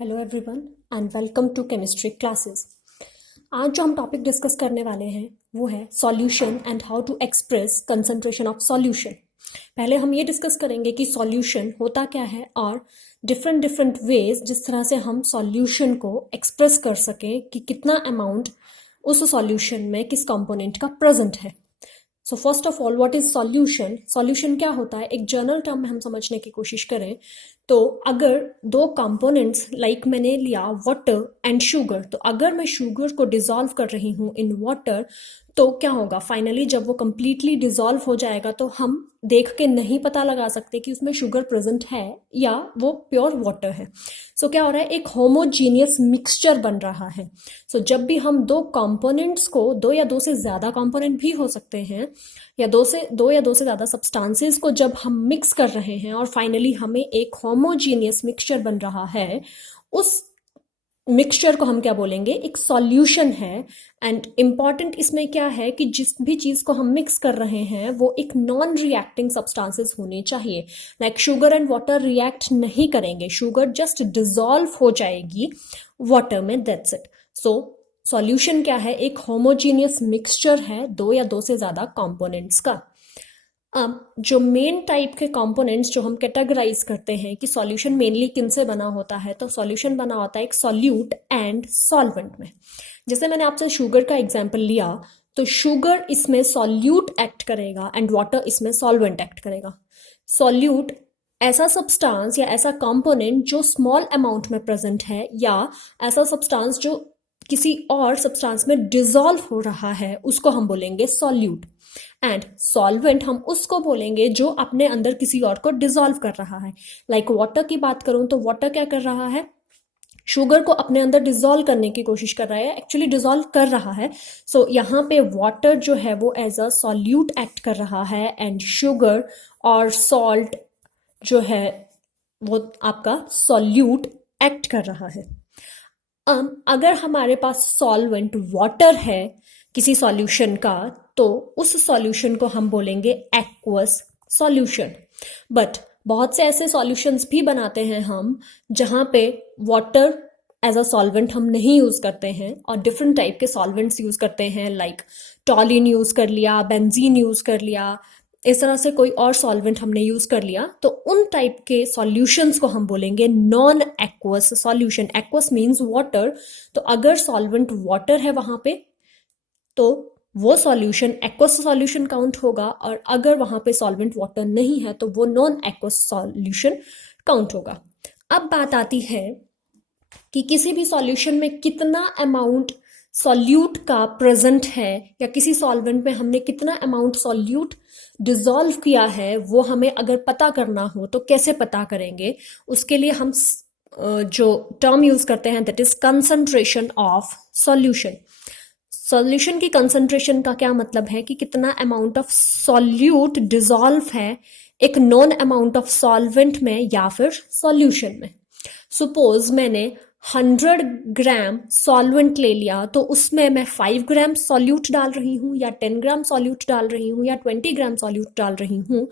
Hello everyone and welcome to chemistry classes. आज जो हम टॉपिक डिस्कस करने वाले हैं वो है solution and how to express concentration of solution. पहले हम ये डिस्कस करेंगे कि सॉल्यूशन होता क्या है और डिफरेंट डिफरेंट वेज जिस तरह से हम सॉल्यूशन को एक्सप्रेस कर सकें कि कितना अमाउंट उस सॉल्यूशन में किस कंपोनेंट का प्रेजेंट है। So first of all what is solution. Solution क्या होता है, एक जनरल टर्म में हम समझने की कोशिश करें तो अगर दो कंपोनेंट्स लाइक मैंने लिया वाटर एंड शुगर, तो अगर मैं शुगर को डिसॉल्व कर रही हूँ इन वाटर तो क्या होगा, फाइनली जब वो कंप्लीटली डिसॉल्व हो जाएगा तो हम देख के नहीं पता लगा सकते कि उसमें शुगर प्रेजेंट है या वो प्योर वाटर है। सो क्या हो रहा है, एक होमोजीनियस मिक्सचर बन रहा है। जब भी हम दो कंपोनेंट्स को, दो या दो से ज्यादा कंपोनेंट भी हो सकते हैं, या दो या दो से ज्यादा सब्सटेंसेस को जब हम मिक्स कर रहे हैं और फाइनली हमें एक होमोजीनियस मिक्सचर बन रहा है, उस मिक्सचर को हम क्या बोलेंगे, एक सॉल्यूशन है। एंड इंपॉर्टेंट इसमें क्या है कि जिस भी चीज को हम मिक्स कर रहे हैं वो एक नॉन रिएक्टिंग सब्सटेंसेस होने चाहिए। Like sugar and water react नहीं करेंगे, शुगर जस्ट डिसॉल्व हो जाएगी वाटर में, दैट्स इट। सॉल्यूशन क्या है, एक होमोजीनियस मिक्सचर है दो या दो से ज्यादा कंपोनेंट्स का। अब जो मेन टाइप के कंपोनेंट्स जो हम कैटेगराइज करते हैं कि सॉल्यूशन मेनली किन से बना होता है, तो सॉल्यूशन बना होता है एक सॉल्यूट एंड सॉल्वेंट में। जैसे मैंने आपसे शुगर का एग्जांपल लिया तो शुगर इसमें सॉल्यूट एक्ट करेगा एंड वाटर इसमें सॉल्वेंट एक्ट करेगा। सॉल्यूट ऐसा सब्सटेंस या ऐसा कंपोनेंट जो स्मॉल अमाउंट में प्रेजेंट है, या ऐसा सब्सटेंस जो किसी और सब्सटेंस में डिसॉल्व हो रहा है, उसको हम बोलेंगे सॉल्यूट। एंड सॉल्वेंट हम उसको बोलेंगे जो अपने अंदर किसी और को डिसॉल्व कर रहा है। लाइक वाटर की बात करूं तो वाटर क्या कर रहा है, शुगर को अपने अंदर डिसॉल्व करने की कोशिश कर रहा है, एक्चुअली डिसॉल्व कर रहा है। यहाँ पे वाटर जो है वो एज अ सॉल्यूट एक्ट कर रहा है एंड शुगर और सॉल्ट जो है वो आपका सॉल्यूट एक्ट कर रहा है। अगर हमारे पास सॉल्वेंट वाटर है किसी सॉल्यूशन का, तो उस सॉल्यूशन को हम बोलेंगे एक्वस सॉल्यूशन। बट बहुत से ऐसे सॉल्यूशंस भी बनाते हैं हम जहां पे वाटर एज अ सॉल्वेंट हम नहीं यूज करते हैं और डिफरेंट टाइप के सॉल्वेंट्स यूज करते हैं, लाइक टॉलिन यूज कर लिया, बेंजीन यूज कर लिया, इस तरह से कोई और सॉल्वेंट हमने यूज कर लिया, तो उन टाइप के सॉल्यूशंस को हम बोलेंगे non aqueous solution. Aqueous means water, तो अगर सॉल्वेंट वाटर है वहां पे तो वो सॉल्यूशन एक्वस सॉल्यूशन काउंट होगा, और अगर वहां पे सॉल्वेंट वाटर नहीं है तो वो नॉन एक्वस सॉल्यूशन काउंट होगा। अब बात आती है कि किसी भी सॉल्यूशन में कितना अमाउंट सॉल्यूट का प्रेजेंट है, या किसी सॉल्वेंट में हमने कितना अमाउंट सॉल्यूट डिसॉल्व किया है, वो हमें अगर पता करना हो तो कैसे पता करेंगे। उसके लिए हम जो टर्म यूज करते हैं that is concentration of solution. Solution की कंसंट्रेशन का क्या मतलब है कि कितना अमाउंट ऑफ सॉल्यूट डिसॉल्व है एक नॉन अमाउंट ऑफ सॉल्वेंट में या फिर सॉल्यूशन में। सपोज मैंने 100 ग्राम सॉल्वेंट ले लिया, तो उसमें मैं 5 ग्राम सॉल्यूट डाल रही हूँ या 10 ग्राम सॉल्यूट डाल रही हूँ या 20 ग्राम सॉल्यूट डाल रही हूँ,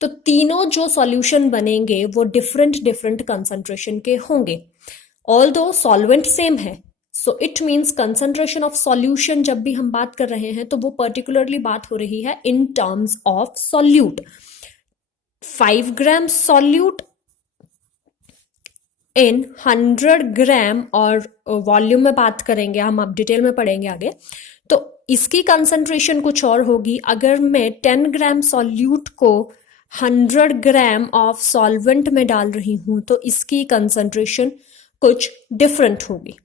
तो तीनों जो सॉल्यूशन बनेंगे वो डिफरेंट डिफरेंट कंसंट्रेशन के होंगे, ऑल्दो सॉल्वेंट सेम है। So it means concentration of solution जब भी हम बात कर रहे हैं तो वो पर्टिकुलरली बात हो रही है इन terms of solute. 5 gram solute in 100 ग्राम, और वॉल्यूम में बात करेंगे हम, अब डिटेल में पढ़ेंगे आगे, तो इसकी कंसंट्रेशन कुछ और होगी। अगर मैं 10 ग्राम सॉल्यूट को 100 ग्राम ऑफ सॉल्वेंट में डाल रही हूं तो इसकी कंसंट्रेशन कुछ डिफरेंट होगी।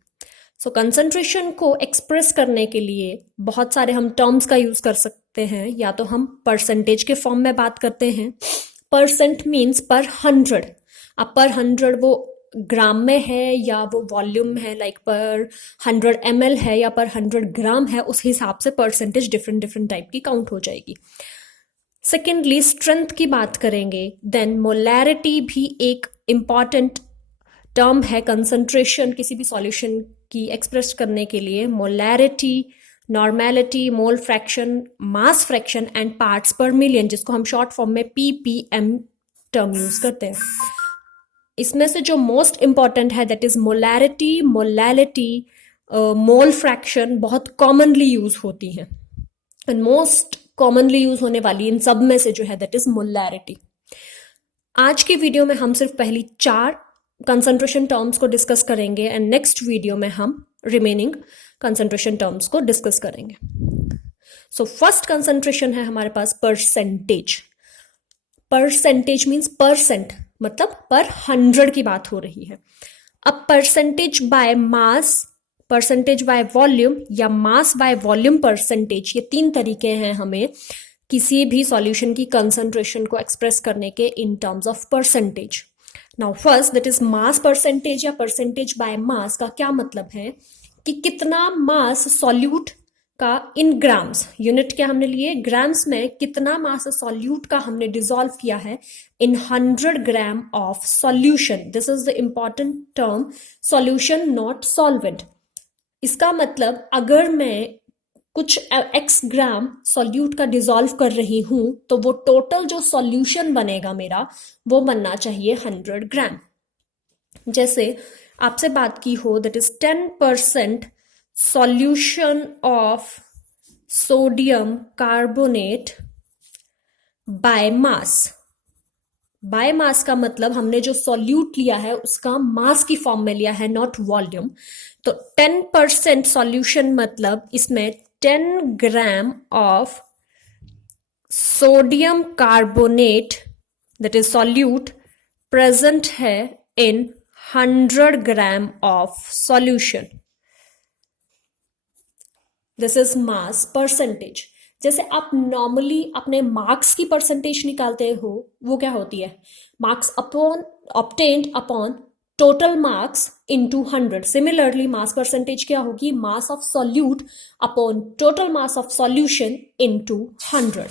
कंसंट्रेशन को एक्सप्रेस करने के लिए बहुत सारे हम टर्म्स का यूज कर सकते हैं, या तो हम परसेंटेज के फॉर्म में बात करते हैं। परसेंट मीन्स पर 100। अब पर 100 वो ग्राम में है या वो वॉल्यूम में है, लाइक पर 100 ml है या पर 100 ग्राम है, उस हिसाब से परसेंटेज डिफरेंट डिफरेंट टाइप की काउंट हो जाएगी। सेकेंडली स्ट्रेंथ की बात करेंगे, देन मोलैरिटी भी एक इंपॉर्टेंट टर्म है कंसंट्रेशन किसी भी सॉल्यूशन की एक्सप्रेस करने के लिए। Molarity, normality, mole fraction, mass fraction and parts पर मिलियन, जिसको हम शॉर्ट फॉर्म में ppm टर्म यूज करते हैं। इसमें से जो मोस्ट इंपॉर्टेंट है that is molarity, molality, mole fraction बहुत कॉमनली यूज होती हैं, एंड मोस्ट कॉमनली यूज होने वाली इन सब में से जो है दैट इज मोलैरिटी। आज की वीडियो में हम सिर्फ पहली 4 कंसंट्रेशन टर्म्स को डिस्कस करेंगे एंड नेक्स्ट वीडियो में हम रिमेनिंग कंसंट्रेशन टर्म्स को डिस्कस करेंगे। सो फर्स्ट कंसंट्रेशन है हमारे पास परसेंटेज। परसेंटेज मीन्स परसेंट, मतलब पर 100 की बात हो रही है। अब percentage by mass, percentage by volume या मास बाय वॉल्यूम परसेंटेज, ये 3 तरीके हैं हमें किसी भी सॉल्यूशन की कंसंट्रेशन को एक्सप्रेस करने के इन terms of percentage. Now first that is mass percentage या परसेंटेज बाय मास का क्या मतलब है कि कितना मास सॉल्यूट का इन ग्राम्स, यूनिट क्या हमने लिए ग्राम्स में, कितना मास सॉल्यूट का हमने डिसॉल्व किया है इन 100 gram of solution. This is the important term, solution not solvent. इसका मतलब अगर मैं कुछ x ग्राम सॉल्यूट का डिसॉल्व कर रही हूं तो वो टोटल जो सॉल्यूशन बनेगा मेरा वो बनना चाहिए 100 ग्राम। जैसे आपसे बात की हो that is 10% solution of sodium carbonate by mass। By mass का मतलब हमने जो सॉल्यूट लिया है उसका मास की फॉर्म में लिया है, नॉट वॉल्यूम। तो 10% सॉल्यूशन मतलब इसमें 10 gram of sodium carbonate that is solute present है इन 100 gram of solution. This is mass percentage. जैसे आप नॉर्मली अपने मार्क्स की परसेंटेज निकालते हो, वो क्या होती है, marks upon obtained upon total marks into 100। Similarly mass percentage क्या होगी, mass of solute upon total mass of solution into 100।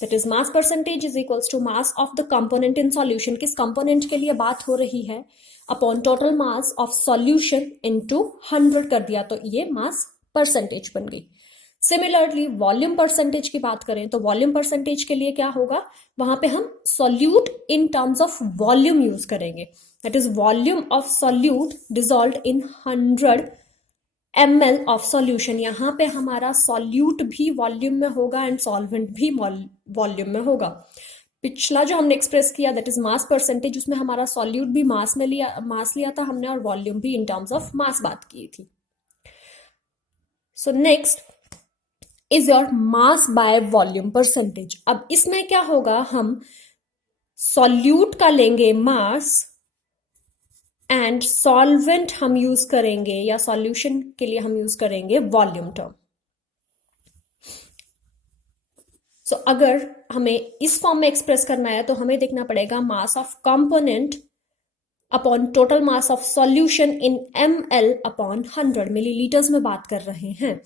That is mass percentage is equals to mass of the component in solution. किस component के लिए बात हो रही है, upon total mass of solution into 100 कर दिया तो ये मास परसेंटेज बन गई। सिमिलरली वॉल्यूम परसेंटेज की बात करें तो वॉल्यूम परसेंटेज के लिए क्या होगा, वहां पे हम solute in terms of volume use करेंगे। That is volume of solute dissolved in 100 ml of solution. यहां पे हमारा सॉल्यूट भी वॉल्यूम में होगा एंड सॉल्वेंट भी वॉल्यूम में होगा। पिछला जो हमने एक्सप्रेस किया दैट इज मास परसेंटेज, उसमें हमारा सॉल्यूट भी मास लिया था हमने और वॉल्यूम भी इन टर्म्स ऑफ मास बात की थी। So next is your mass by volume percentage. अब इसमें क्या होगा, हम सॉल्यूट का लेंगे मास एंड सॉल्वेंट हम यूज करेंगे या सॉल्यूशन के लिए हम यूज करेंगे वॉल्यूम टर्म। सो अगर हमें इस फॉर्म में एक्सप्रेस करना है तो हमें देखना पड़ेगा mass of component upon total mass of solution in ml upon 100। Millilitres में बात कर रहे हैं।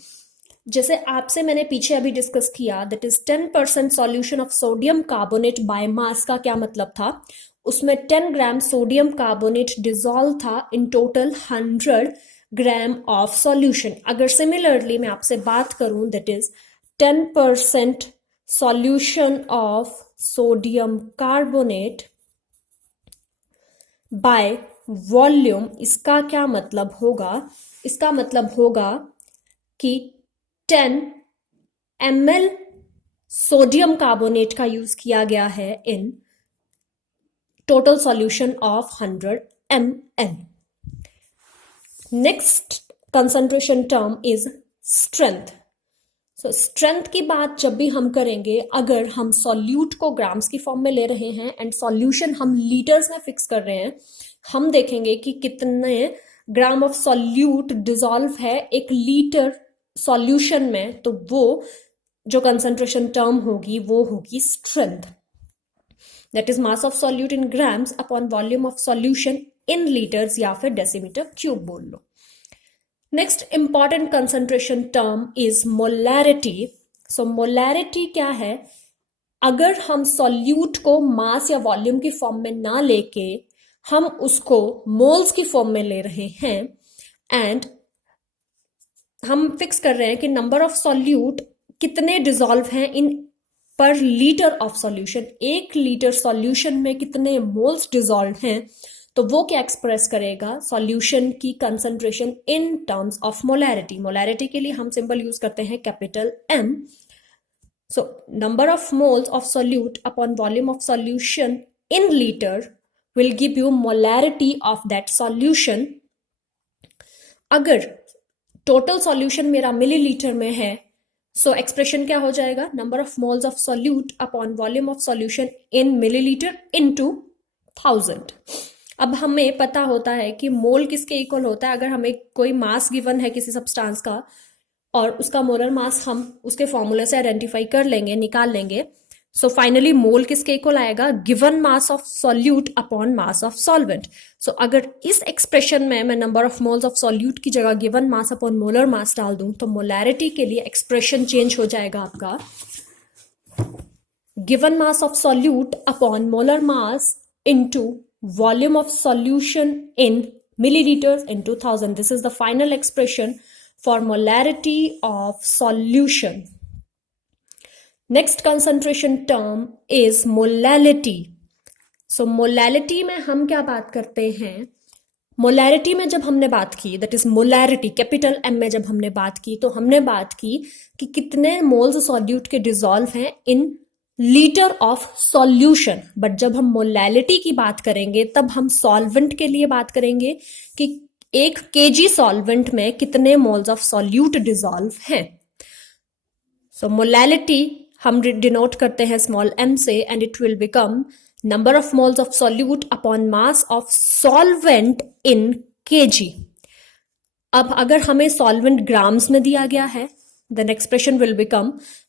जैसे आपसे मैंने पीछे अभी डिस्कस किया that is 10% solution of sodium carbonate by mass का क्या मतलब था, उसमें 10 ग्राम सोडियम कार्बोनेट डिसॉल्व था in total 100 gram of solution. अगर सिमिलरली मैं आपसे बात करूं that is 10% solution of sodium carbonate by volume, इसका क्या मतलब होगा, इसका मतलब होगा कि 10 ml सोडियम कार्बोनेट का यूज किया गया है in total solution of 100 ml। Next concentration term is strength. So strength की बात जब भी हम करेंगे, अगर हम सॉल्यूट को ग्राम्स की फॉर्म में ले रहे हैं एंड सॉल्यूशन हम लीटर्स में फिक्स कर रहे हैं, हम देखेंगे कि कितने ग्राम ऑफ सॉल्यूट डिसॉल्व है एक लीटर सॉल्यूशन में, तो वो जो कंसंट्रेशन टर्म होगी वो होगी strength. That is mass of solute in grams upon volume of solution in litres या फिर डेसीमीटर क्यूब बोल लो। Next important concentration term is molarity. So molarity क्या है, अगर हम सॉल्यूट को मास या वॉल्यूम की फॉर्म में ना लेके हम उसको मोल्स की फॉर्म में ले रहे हैं एंड हम फिक्स कर रहे हैं कि नंबर ऑफ सॉल्यूट कितने डिसॉल्व हैं इन पर litre of solution, 1 litre solution में कितने मोल्स डिजॉल्व हैं, तो वो क्या एक्सप्रेस करेगा, सॉल्यूशन की concentration in terms of molarity. Molarity के लिए हम सिंबल यूज करते हैं capital M। So number of moles of solute upon volume of solution in liter will give you molarity of that solution। अगर total solution मेरा millilitre में है, सो expression क्या हो जाएगा, number of moles of solute upon volume of solution in millilitre into 1000। अब हमें पता होता है कि मोल किसके इक्वल होता है। अगर हमें कोई मास गिवन है किसी सब्सटेंस का और उसका मोलर मास हम उसके फॉर्मूले से आइडेंटिफाई कर लेंगे, निकाल लेंगे, सो फाइनली मोल किसके इक्वल आएगा, given mass of solute upon mass of solvent. So अगर इस एक्सप्रेशन में मैं number of moles of solute की जगह given mass upon molar mass डाल दूं, तो मोलैरिटी के लिए एक्सप्रेशन चेंज हो जाएगा आपका given mass of solute upon molar mass into volume of solution in milliliters into 1000। This is the final expression for molarity of solution. Next concentration term is molality. So molality में हम क्या बात करते हैं, molarity में जब हमने बात की, that is molarity capital M में जब हमने बात की, तो हमने बात की कि कितने मोल्स सॉल्यूट के डिसॉल्व हैं in litre of solution. But जब हम मोलैलिटी की बात करेंगे तब हम सॉल्वेंट के लिए बात करेंगे कि 1 kg सॉल्वेंट में कितने मोल्स ऑफ सॉल्यूट डिसॉल्व हैं। सो मोलैलिटी हम डिनोट करते हैं स्मॉल m से, and it will become number of moles of solute upon mass of solvent in kg। अब अगर हमें सॉल्वेंट ग्राम्स में दिया गया है, then expression will become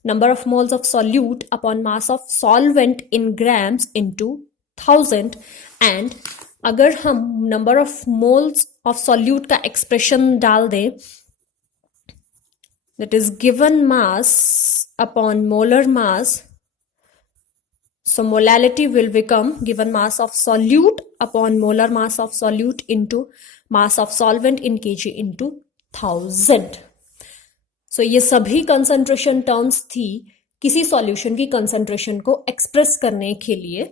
number of moles of solute upon mass of solvent in grams into 1000। and अगर हम number of moles of solute का expression डाल दें, that is given mass upon molar mass, so molality will become given mass of solute upon molar mass of solute into mass of solvent in kg into 1000। सो ये सभी concentration terms थी किसी solution की concentration को express करने के लिए।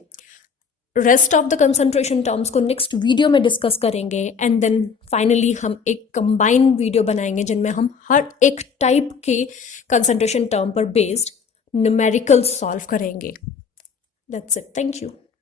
Rest of the concentration terms को नेक्स्ट वीडियो में डिस्कस करेंगे, एंड देन फाइनली हम एक कंबाइंड वीडियो बनाएंगे जिनमें हम हर एक टाइप के कंसंट्रेशन टर्म पर बेस्ड न्यूमेरिकल सॉल्व करेंगे। That's it, thank you.